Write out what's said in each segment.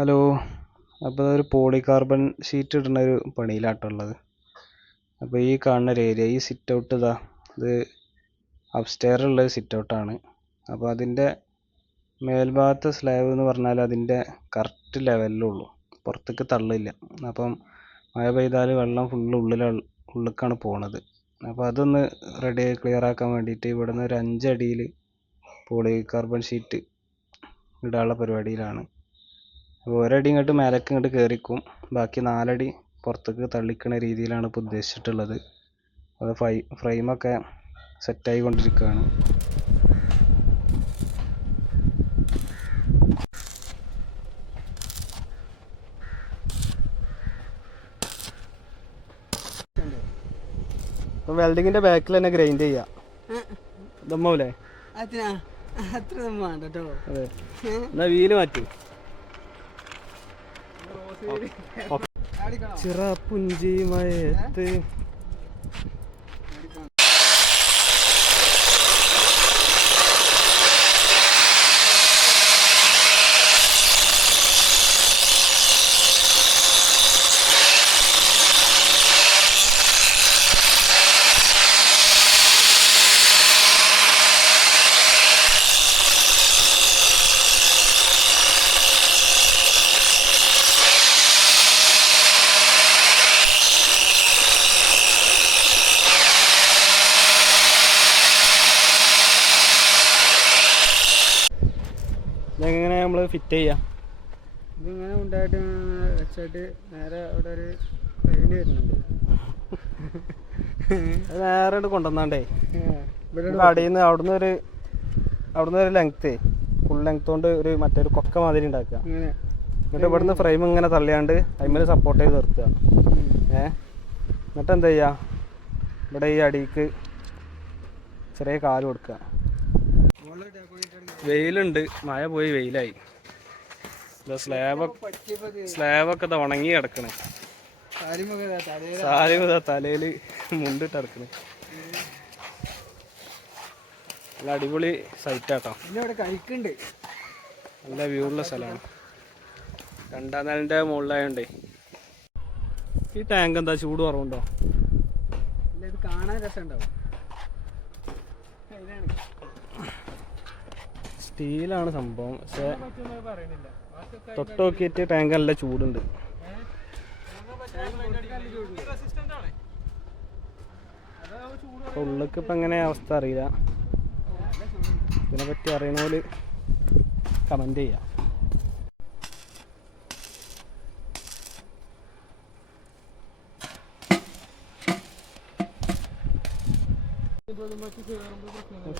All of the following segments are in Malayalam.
ഹലോ. അപ്പോൾ ഒരു പോളികാർബൺ ഷീറ്റ് ഇടുന്ന ഒരു പണിയിലാട്ടുള്ളത്. അപ്പോൾ ഈ കാണുന്ന ഒരു ഏരിയ, ഈ സിറ്റ് ഔട്ട് ഇത് അപ്സ്റ്റെയറുള്ള സിറ്റ് ഔട്ടാണ്. അപ്പോൾ അതിൻ്റെ മേൽഭാഗത്തെ സ്ലാബ് എന്ന് പറഞ്ഞാൽ അതിൻ്റെ കറക്റ്റ് ലെവലിലുള്ളൂ, പുറത്തേക്ക് തള്ളില്ല. അപ്പം മഴ പെയ്താൽ വെള്ളം ഫുള്ള് ഉള്ളിലേക്കാണ് പോണത്. അപ്പോൾ അതൊന്ന് റെഡി ക്ലിയർ ആക്കാൻ വേണ്ടിയിട്ട് ഇവിടുന്ന് ഒരു 5 അടിയിൽ പോളികാർബൺ ഷീറ്റ് ഇടാനുള്ള പരിപാടിയിലാണ്. അപ്പോൾ ഒരടി ഇങ്ങോട്ട് മേലേക്ക് ഇങ്ങോട്ട് കയറിക്കും, ബാക്കി 4 അടി പുറത്തേക്ക് തള്ളിക്കുന്ന രീതിയിലാണ് ഇപ്പോൾ ഉദ്ദേശിച്ചിട്ടുള്ളത്. അത് ഫ്രെയിമൊക്കെ സെറ്റായി കൊണ്ടിരിക്കുകയാണ്. വെൽഡിങ്ങിന്റെ ബാക്കിൽ തന്നെ ഗ്രൈൻഡ് ചെയ്യാം. ദമ്മാവൂലേ? അത്ര വേണ്ട കേട്ടോ. അതെ, എന്നാ വീല് മാറ്റി. ചിറപ്പുഞ്ചി മയത്ത് ഇതെങ്ങനെ നമ്മൾ ഫിറ്റ് ചെയ്യാം? ഇതിങ്ങനെ ഉണ്ടായിട്ട് വെച്ചിട്ട് നേരെ അവിടെ ഒരു ട്രെയിൻ വരുന്നുണ്ട്. അത് നേരെ കൊണ്ടുവന്നാണ്ടേ കടയിൽ നിന്ന് അവിടുന്ന് ഒരു ലെങ്ത്ത്, ഫുൾ ലെങ്ത് കൊണ്ട് ഒരു മറ്റൊരു കൊക്ക മാതിരി ഉണ്ടാക്കുക. എന്നിട്ട് ഇവിടുന്ന് ഫ്രെയിം ഇങ്ങനെ തള്ളിയാണ്ട് അതിന്മേൽ സപ്പോർട്ട് ചെയ്ത് നിർത്തുക. എന്നിട്ട് എന്താ ചെയ്യുക, ഇവിടെ ഈ അടിക്ക് ചെറിയ കാല് കൊടുക്കുക. വെയിലുണ്ട്, മഴ പോയി വെയിലായി. സ്ലാബൊക്കെ ഉണങ്ങി കിടക്കണേ. സാലിമ തലയിൽ മുണ്ടിട്ട് കിടക്കണേ. നല്ല അടിപൊളി സൈറ്റാട്ടോ. നല്ല വ്യൂ ഉള്ള സ്ഥലമാണ്. 2ാം നിലൻ്റെ മുകളിലായോണ്ടേ. ഈ ടാങ്ക് എന്താ ചൂട് കുറവുണ്ടോ? ഇത് കാണാൻ രസമുണ്ടാവും. സ്റ്റീലാണ് സംഭവം, പക്ഷെ തൊട്ട് നോക്കിയിട്ട് ടാങ്ക് നല്ല ചൂടുണ്ട്. ഉള്ളിലേക്ക് ഇപ്പം എങ്ങനെ അവസ്ഥ അറിയില്ല. ഇതിനെപ്പറ്റി അറിയണ പോലെ കമൻറ്റ് ചെയ്യാം.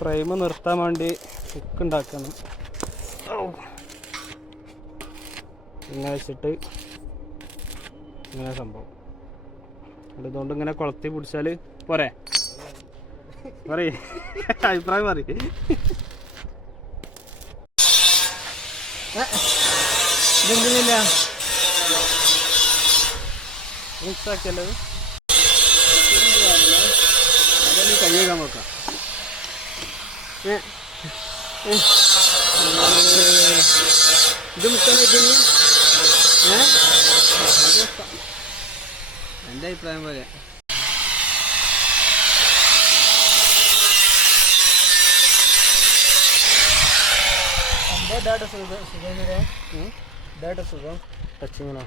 ഫ്രെയിം നിർത്താൻ വേണ്ടി ഹുക്ക് ഉണ്ടാക്കണം. ഇങ്ങനെ വെച്ചിട്ട് ഇങ്ങനെ സംഭവം ഇതുകൊണ്ട് ഇങ്ങനെ കൊളത്തി പിടിച്ചാൽ പോരെ? പറയ്, അഭിപ്രായം പറയ്. മിക്സ് ആക്കിയല്ലോ. അതൊന്ന് കൈ കഴുകാൻ നോക്കാം. ഇത് മുക്കാൻ പറ്റുന്നു. എൻ്റെ അഭിപ്രായം പോലെ സുഖം ടച്ചിങ്ങിനോ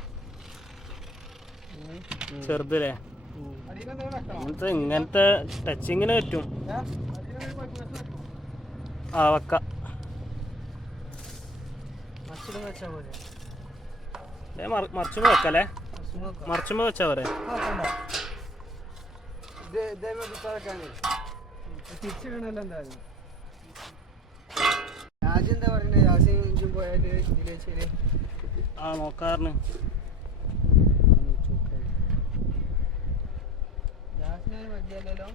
ചെറുതല്ലേ? ഇങ്ങനത്തെ ടച്ചിങ്ങിന് പറ്റും. ആ വെക്ക മറിച്ചുമ്പോ വെക്കല്ലേ? മറിച്ചുമ്പോ വെച്ചാ പോരെ? തിരിച്ചിടണല്ലോ എന്തായാലും. രാജ്യം എന്താ പറയുന്നത്? രാജ്യം പോയാല് ഇതിലേശേരി നോക്കാറിന് രാജ്യം മതിയല്ലോ.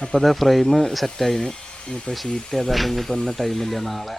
അപ്പോൾ അത് ഫ്രെയിം സെറ്റായിന്. ഇനിയിപ്പോൾ ഷീറ്റ് ഏതായാലും ഇനിയിപ്പോൾ ഇന്ന് ടൈമില്ല, നാളെ